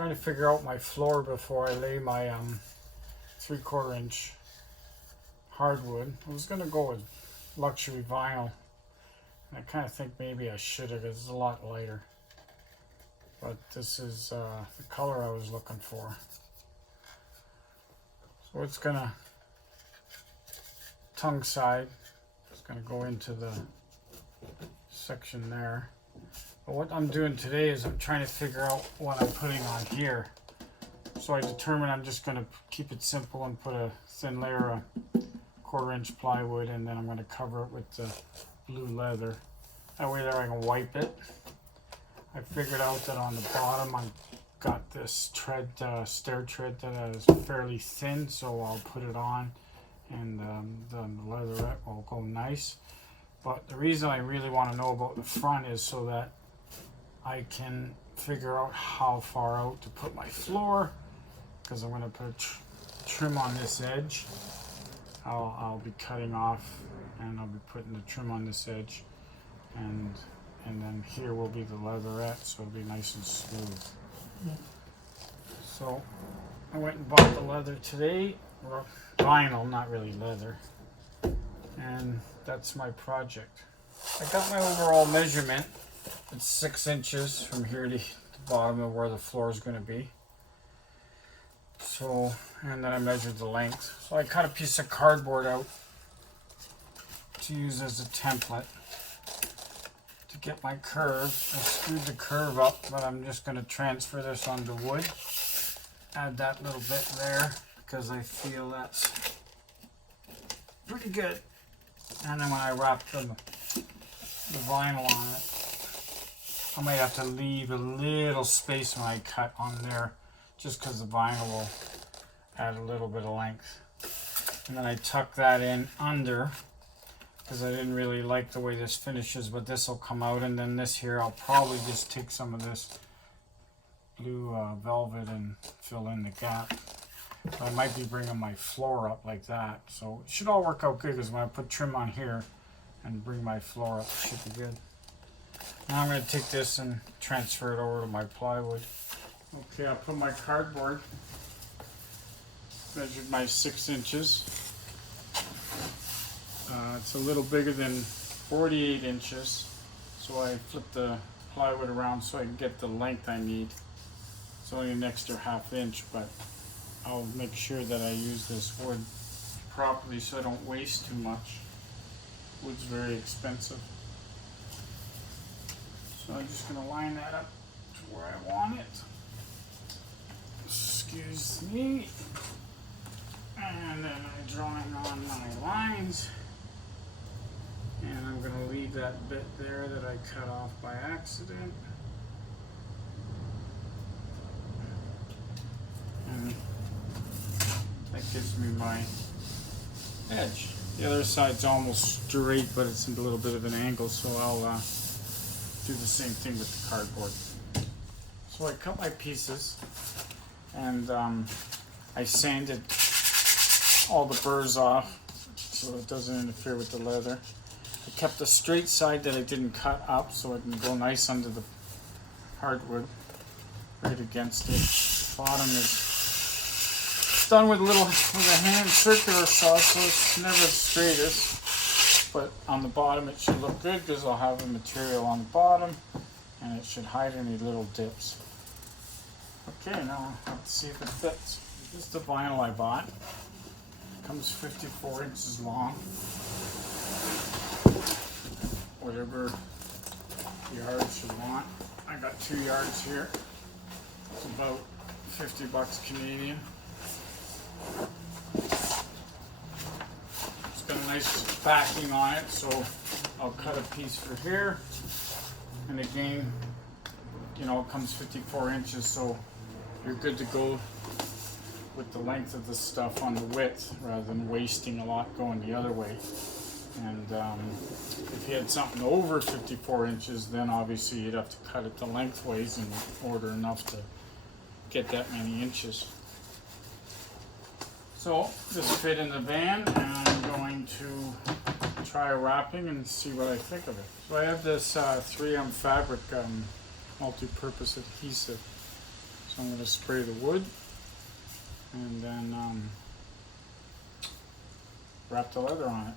trying to figure out my floor before I lay my 3/4 inch hardwood. I was gonna go with luxury vinyl. And I kind of think maybe I should have, it's a lot lighter. But this is the color I was looking for. So it's gonna tongue side. It's gonna go into the section there. But what I'm doing today is I'm trying to figure out what I'm putting on here. So I determined I'm just gonna keep it simple and put a thin layer of 1/4 inch plywood, and then I'm gonna cover it with the blue leather. That way there I can wipe it. I figured out that on the bottom I've got this tread, stair tread that is fairly thin, so I'll put it on and the leatherette will go nice. But the reason I really want to know about the front is so that I can figure out how far out to put my floor, because I'm going to put a trim on this edge. I'll be cutting off and I'll be putting the trim on this edge, and then here will be the leatherette, so it'll be nice and smooth. So I went and bought the leather today, or vinyl, not really leather, and that's my project. I got my overall measurement. It's 6 inches from here to the bottom of where the floor is going to be. So, and then I measured the length. So I cut a piece of cardboard out to use as a template to get my curve. I screwed the curve up, but I'm just going to transfer this onto wood. Add that little bit there because I feel that's pretty good. And then when I wrap the vinyl on it, I might have to leave a little space when I cut on there, just because the vinyl will add a little bit of length. And then I tuck that in under, because I didn't really like the way this finishes, but this will come out. And then this here, I'll probably just take some of this blue velvet and fill in the gap. But I might be bringing my floor up like that. So it should all work out good, because when I put trim on here and bring my floor up, it should be good. Now I'm going to take this and transfer it over to my plywood. Okay, I put my cardboard, measured my 6 inches. It's a little bigger than 48 inches, so I flip the plywood around so I can get the length I need. It's only an extra 1/2 inch, but I'll make sure that I use this wood properly so I don't waste too much. Wood's very expensive. So I'm just going to line that up to where I want it. Excuse me. And then I'm drawing on my lines. And I'm going to leave that bit there that I cut off by accident. And that gives me my edge. The other side's almost straight, but it's a little bit of an angle, so I'll do the same thing with the cardboard. So I cut my pieces, and I sanded all the burrs off so it doesn't interfere with the leather. I kept the straight side that I didn't cut up so it can go nice under the hardwood, right against it. Bottom is done with a hand circular saw, so it's never the straightest. But on the bottom it should look good because I'll have the material on the bottom, and it should hide any little dips. Okay, now let's see if it fits. This is the vinyl I bought. It comes 54 inches long. Whatever yards you want. I got 2 yards here. It's about $50 Canadian. It's got a nice backing on it, so I'll cut a piece for here. And again, you know, it comes 54 inches, so you're good to go with the length of the stuff on the width rather than wasting a lot going the other way. And if you had something over 54 inches, then obviously you'd have to cut it the lengthways and order enough to get that many inches. So this fit in the van, and I'm going to try wrapping and see what I think of it. So I have this 3M fabric multi-purpose adhesive. So I'm going to spray the wood and then wrap the leather on it.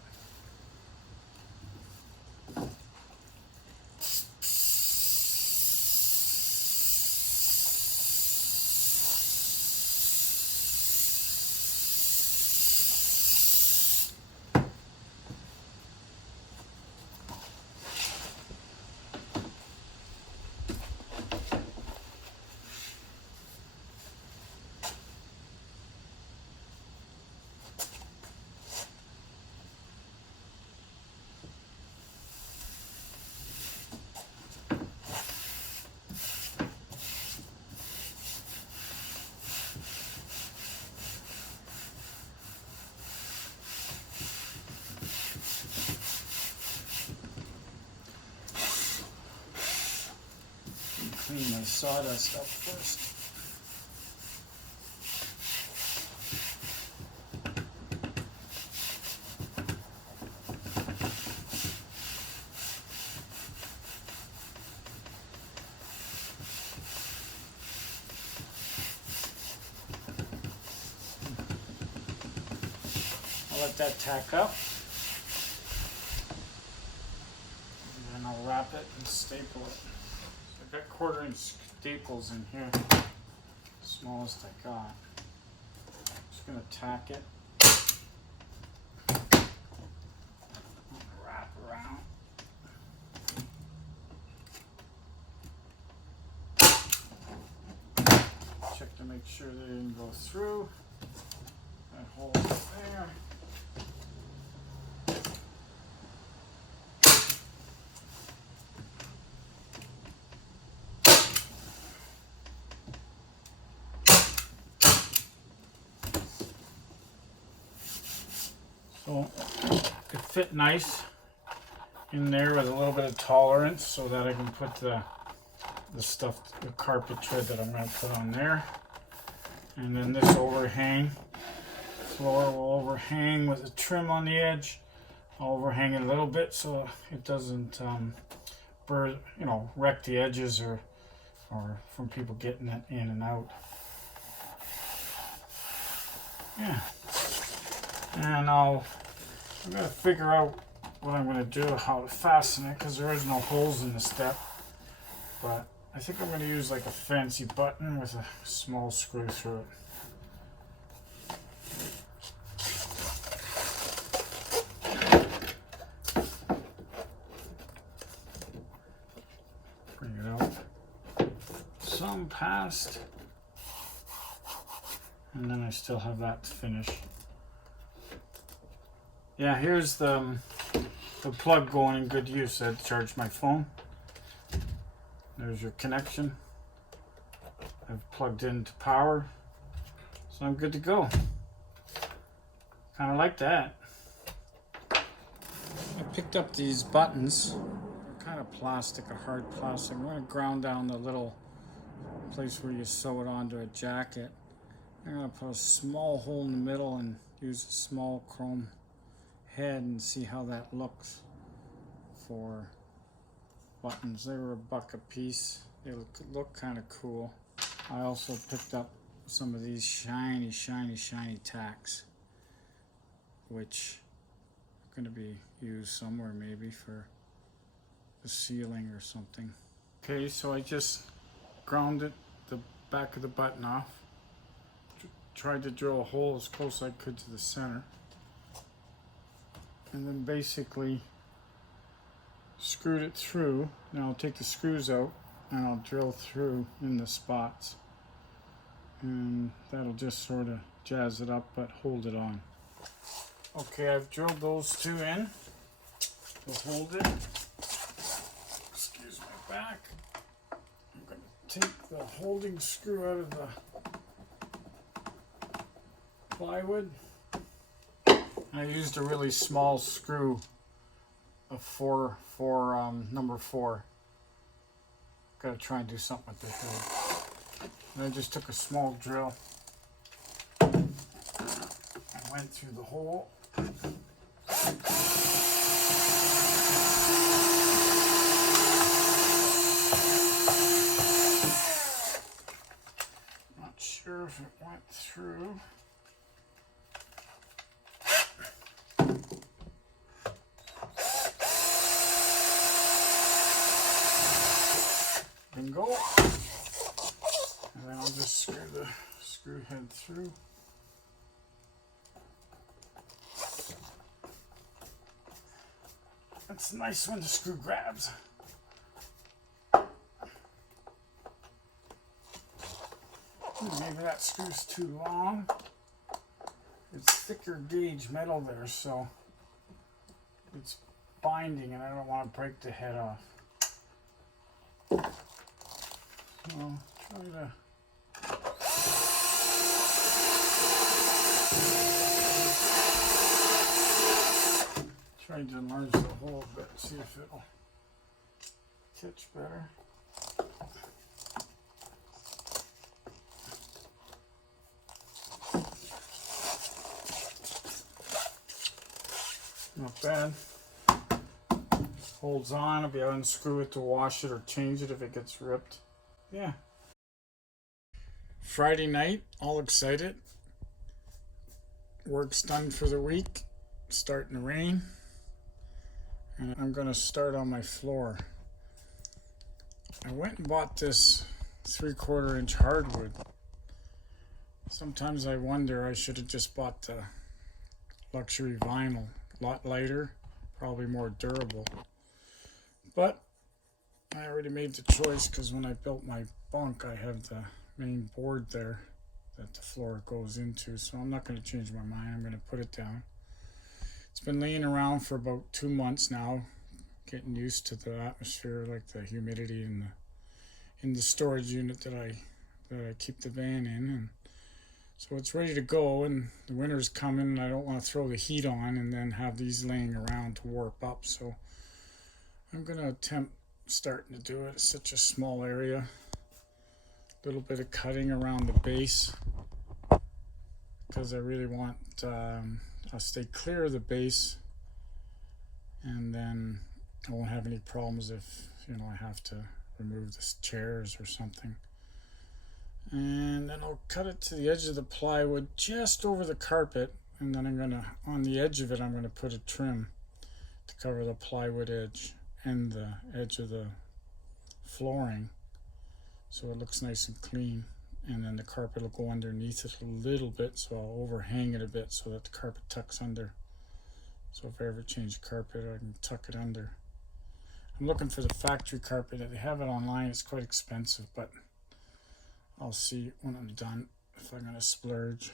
Clean my sawdust up first. I'll let that tack up. And then I'll wrap it and staple it. I've got 1/4 inch staples in here, smallest I got. Just gonna tack it. Wrap around. Check to make sure they didn't go through. That hole there. So it fit nice in there with a little bit of tolerance so that I can put the stuff, the carpet tread that I'm going to put on there. And then this overhang, floor will overhang with a trim on the edge. I'll overhang it a little bit so it doesn't burn, wreck the edges or from people getting it in and out. Yeah. And I'm going to figure out what I'm going to do, how to fasten it, because there is no holes in the step. But I think I'm going to use like a fancy button with a small screw through it. Bring it out some past. And then I still have that to finish. Yeah, here's the plug going in good use. I had to charge my phone. There's your connection. I've plugged into power, so I'm good to go. Kind of like that. I picked up these buttons. They're kind of plastic, a hard plastic. I'm going to ground down the little place where you sew it onto a jacket. I'm going to put a small hole in the middle and use a small chrome head and see how that looks for buttons. They were $1 a piece. They look kind of cool. I also picked up some of these shiny tacks, which are going to be used somewhere, maybe for the ceiling or something. Okay, so I just grounded the back of the button off. Tried to drill a hole as close as I could to the center. And then basically screwed it through. Now I'll take the screws out and I'll drill through in the spots. And that'll just sort of jazz it up but hold it on. Okay, I've drilled those two in to hold it. Excuse my back. I'm going to take the holding screw out of the plywood. I used a really small screw of number 4. Gotta try and do something with this head. And I just took a small drill and went through the hole. screw head through. It's nice when the screw grabs. Maybe that screw's too long. It's thicker gauge metal there, so it's binding and I don't want to break the head off. So try to enlarge the hole a bit, see if it'll catch better. Not bad. Holds on. I'll be able to unscrew it to wash it or change it if it gets ripped. Yeah. Friday night, all excited. Work's done for the week. Starting to rain. And I'm going to start on my floor. I went and bought this 3/4 inch hardwood. Sometimes I wonder I should have just bought the luxury vinyl. A lot lighter, probably more durable. But I already made the choice because when I built my bunk, I have the main board there that the floor goes into. So I'm not going to change my mind. I'm going to put it down. It's been laying around for about 2 months now, getting used to the atmosphere, like the humidity in the storage unit that I keep the van in. And so it's ready to go, and the winter's coming, and I don't want to throw the heat on and then have these laying around to warp up. So I'm going to attempt starting to do it. It's such a small area. A little bit of cutting around the base because I really want I'll stay clear of the base, and then I won't have any problems if I have to remove the chairs or something. And then I'll cut it to the edge of the plywood just over the carpet, and then I'm gonna, on the edge of it, I'm gonna put a trim to cover the plywood edge and the edge of the flooring so it looks nice and clean. And then the carpet will go underneath it a little bit, so I'll overhang it a bit so that the carpet tucks under. So if I ever change the carpet, I can tuck it under. I'm looking for the factory carpet. They have it online. It's quite expensive, but I'll see when I'm done if I'm going to splurge.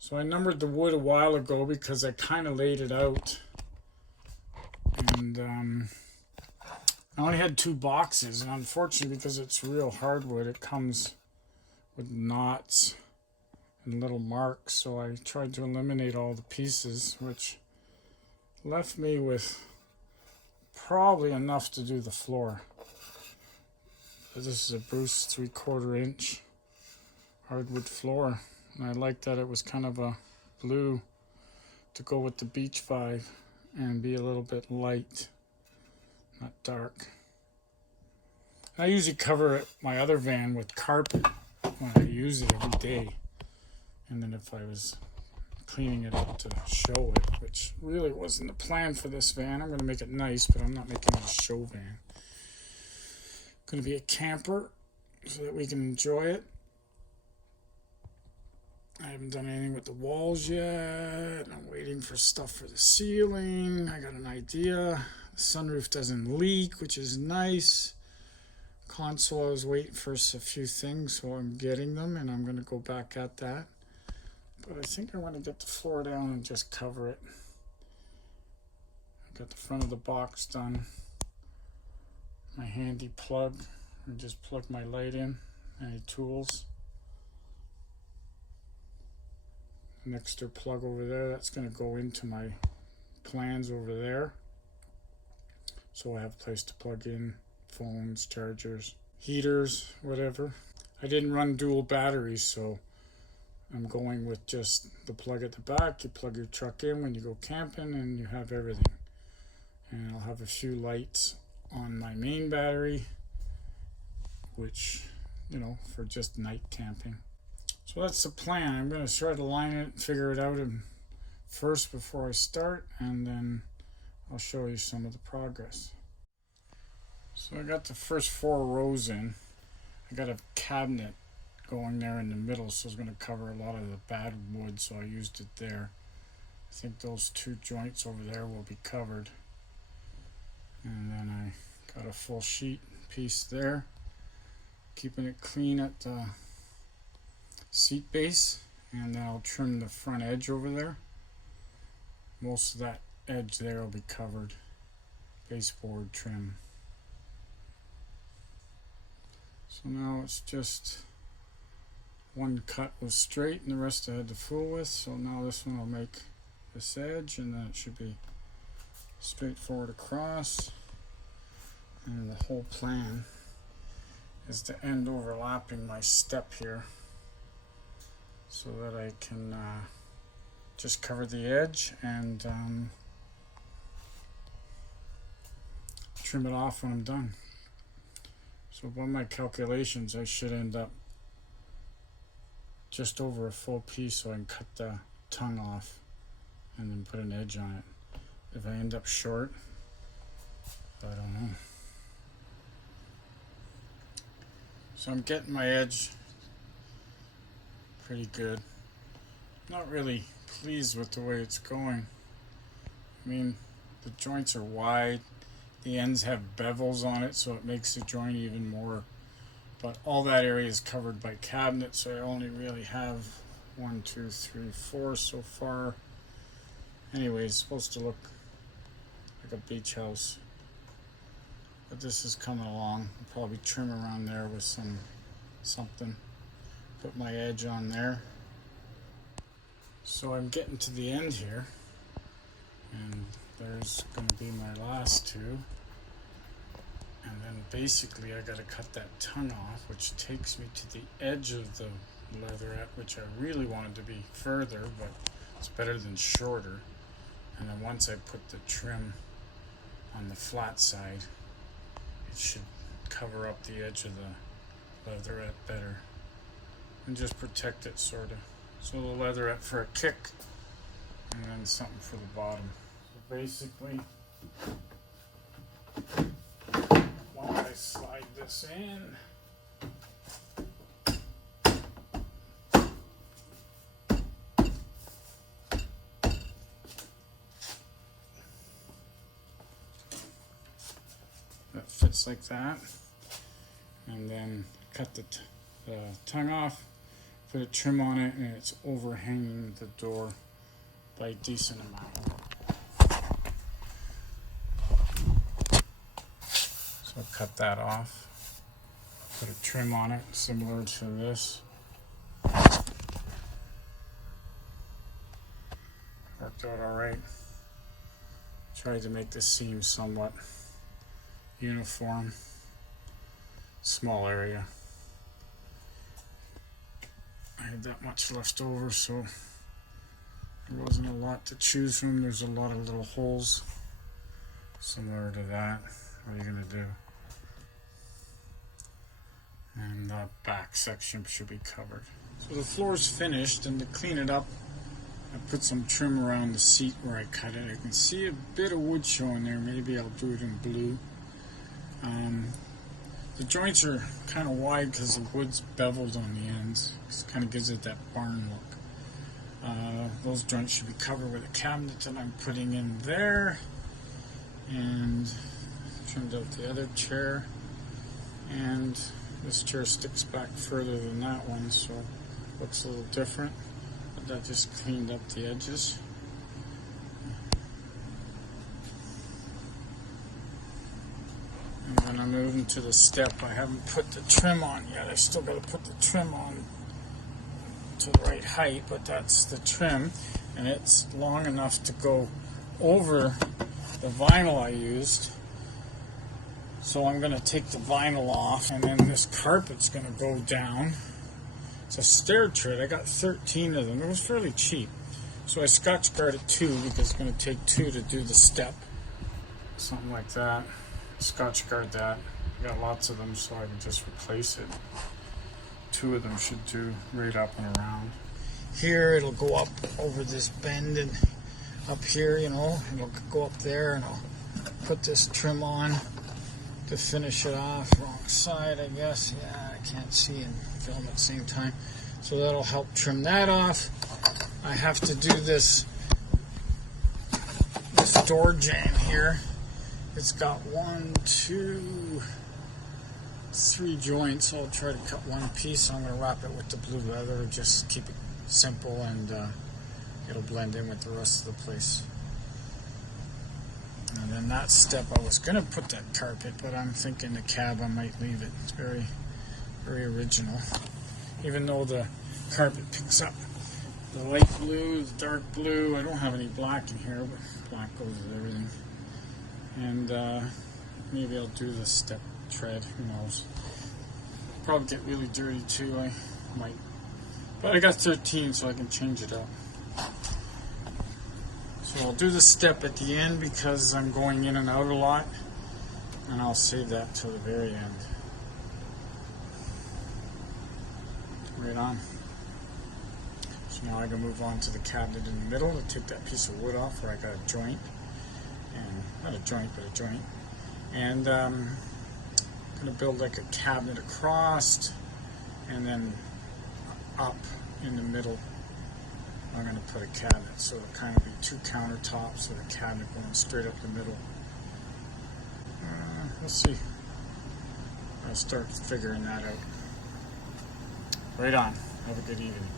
So I numbered the wood a while ago because I kind of laid it out. And I only had 2 boxes. And unfortunately, because it's real hardwood, it comes with knots and little marks. So I tried to eliminate all the pieces, which left me with probably enough to do the floor. This is a Bruce 3/4 inch hardwood floor, and I like that it was kind of a blue to go with the beach vibe and be a little bit light, not dark. I usually cover my other van with carpet when I use it every day, and then if I was cleaning it up to show it, which really wasn't the plan for this van. I'm going to make it nice, but I'm not making it a show van. Going to be a camper so that we can enjoy it. I haven't done anything with the walls yet. I'm waiting for stuff for the ceiling. I got an idea. The sunroof doesn't leak, which is nice. Console, I was waiting for a few things, so I'm getting them, and I'm going to go back at that. But I think I want to get the floor down and just cover it. I got the front of the box done. My handy plug, and just plug my light in. Any tools. An extra plug over there, that's going to go into my plans over there. So I have a place to plug in phones, chargers, heaters, whatever. I didn't run dual batteries, so I'm going with just the plug at the back. You plug your truck in when you go camping and you have everything. And I'll have a few lights on my main battery, which, for just night camping. So that's the plan. I'm going to try to line it and figure it out first before I start, and then I'll show you some of the progress. So I got the first 4 rows in. I got a cabinet going there in the middle, so it's going to cover a lot of the bad wood, so I used it there. I think those two joints over there will be covered. And then I got a full sheet piece there, keeping it clean at the seat base, and then I'll trim the front edge over there. Most of that edge there will be covered, baseboard trim. So now it's just one cut was straight and the rest I had to fool with, so now this one will make this edge, and then it should be straightforward across. And the whole plan is to end overlapping my step here so that I can just cover the edge and trim it off when I'm done. So by my calculations, I should end up just over a full piece, so I can cut the tongue off and then put an edge on it. If I end up short, I don't know. So I'm getting my edge pretty good. Not really pleased with the way it's going. I mean, the joints are wide, the ends have bevels on it, so it makes the joint even more, but all that area is covered by cabinets, so I only really have 1, 2, 3, 4 so far. Anyway, it's supposed to look like a beach house, but this is coming along. I'll probably trim around there with something, put my edge on there. So I'm getting to the end here, and there's going to be my last two, and then basically I got to cut that tongue off, which takes me to the edge of the leatherette, which I really wanted to be further, but it's better than shorter. And then once I put the trim on the flat side, it should cover up the edge of the leatherette better and just protect it, sort of. So the leatherette for a kick, and then something for the bottom. So basically, once I slide this in, that fits like that, and then cut the tongue off, put a trim on it, and it's overhanging the door by a decent amount. So I'll cut that off, put a trim on it similar to this. Worked out alright. Tried to make the seam somewhat uniform. Small area. I had that much left over, so there wasn't a lot to choose from. There's a lot of little holes similar to that. What are you going to do? And the back section should be covered. So the floor's finished, and to clean it up, I put some trim around the seat where I cut it. I can see a bit of wood showing there. Maybe I'll do it in blue. The joints are kind of wide because the wood's beveled on the ends. It kind of gives it that barn look. Those joints should be covered with a cabinet that I'm putting in there. And trimmed out the other chair. And this chair sticks back further than that one, so it looks a little different. But that just cleaned up the edges. And then I'm moving to the step. I haven't put the trim on yet. I still got to put the trim on to the right height, but that's the trim, and it's long enough to go over the vinyl I used. So I'm going to take the vinyl off, and then this carpet's going to go down. It's a stair tread. I got 13 of them. It was fairly cheap. So I scotch guarded 2 because it's going to take 2 to do the step. Something like that. Scotch guard that. I got lots of them, so I can just replace it. 2 of them should do right up and around. Here it'll go up over this bend, and up here, you know, it'll go up there, and I'll put this trim on to finish it off. Wrong side, I guess. Yeah, I can't see and film at the same time. So that'll help trim that off. I have to do this door jamb here. It's got 1, 2, 3 joints. I'll try to cut one piece. I'm going to wrap it with the blue leather. Just keep it simple, and it'll blend in with the rest of the place. And then that step, I was going to put that carpet, but I'm thinking the cab, I might leave it. It's very, very original. Even though the carpet picks up the light blue, the dark blue. I don't have any black in here, but black goes with everything. And maybe I'll do the step tread. Who knows? Probably get really dirty too. I might. But I got 13, so I can change it up. So I'll do the step at the end because I'm going in and out a lot. And I'll save that till the very end. Right on. So now I can move on to the cabinet in the middle to take that piece of wood off where I got a joint. And not a joint, but a joint. And I'm going to build like a cabinet across, and then up in the middle I'm going to put a cabinet. So it'll kind of be 2 countertops with a cabinet going straight up the middle. We'll see. I'll start figuring that out. Right on. Have a good evening.